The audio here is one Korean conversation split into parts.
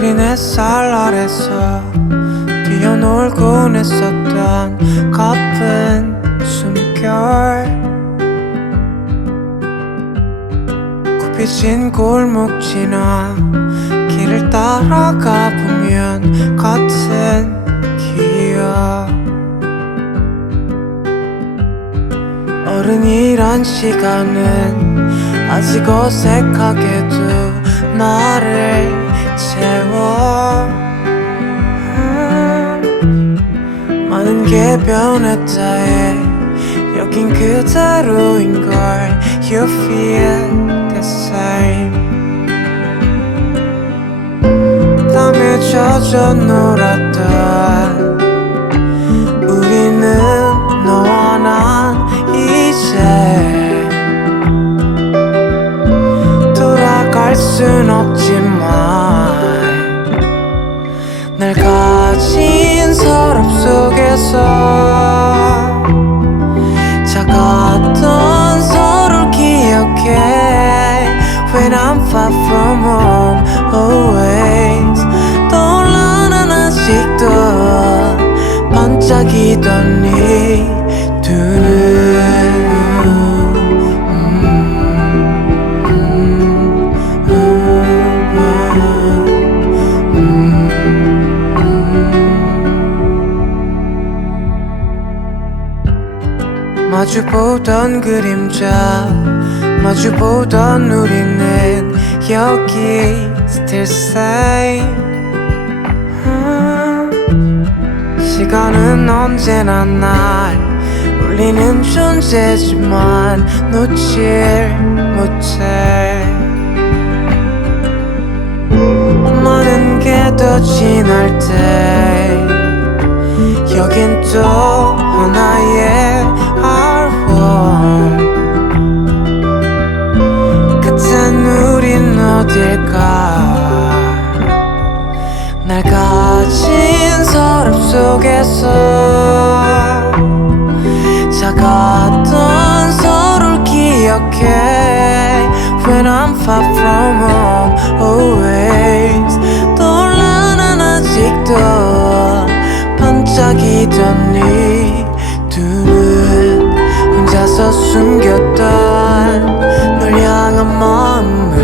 어린 햇살 아래서 뛰어놀곤 했었던 가쁜 숨결, 굽혀진 골목 지나 길을 따라가 보면 같은 기억. 어른이란 시간은 아직 어색하게도 나를 채워. 많은 게 변했다 해 여긴 그대로인걸. You feel the same. 땀에 젖어 놀았던 우리는 너와 난 이제 돌아갈 순 없지만 날 가진 서랍 속에서 작았던 서로를 기억해. When I'm far from home always 떠올라 난 아직도 반짝이던 네 두 눈. 마주보던 그림자, 마주보던 우리는 여기 still same. 시간은 언제나 날 울리는 존재지만 놓질 못해. 많은 게 더 지날 때 여긴 또 하나의 끝엔 우린 어딜까. 날 가진 서랍 속에서 작았던 서로를 기억해. When I'm far from home always 떠올라 난 아직도 반짝이던 네 두 눈. 혼자서 숨겼던 널 향한 마음을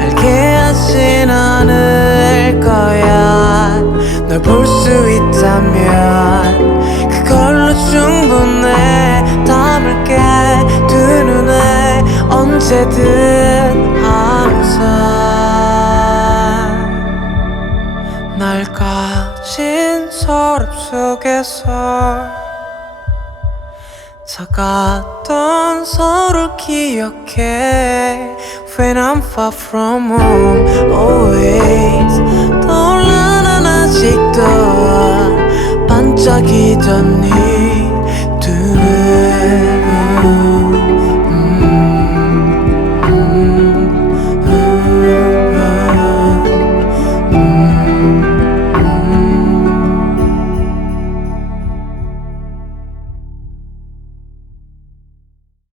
알게 하진 않을 거야. 널 볼 수 있다면 그걸로 충분해. 담을게 두 눈에 언제든 항상 날 가진 서랍 속에서 작았던 서로를 기억해. When I'm far from home always 떠올라 난 아직도 반짝이던 네 두 눈.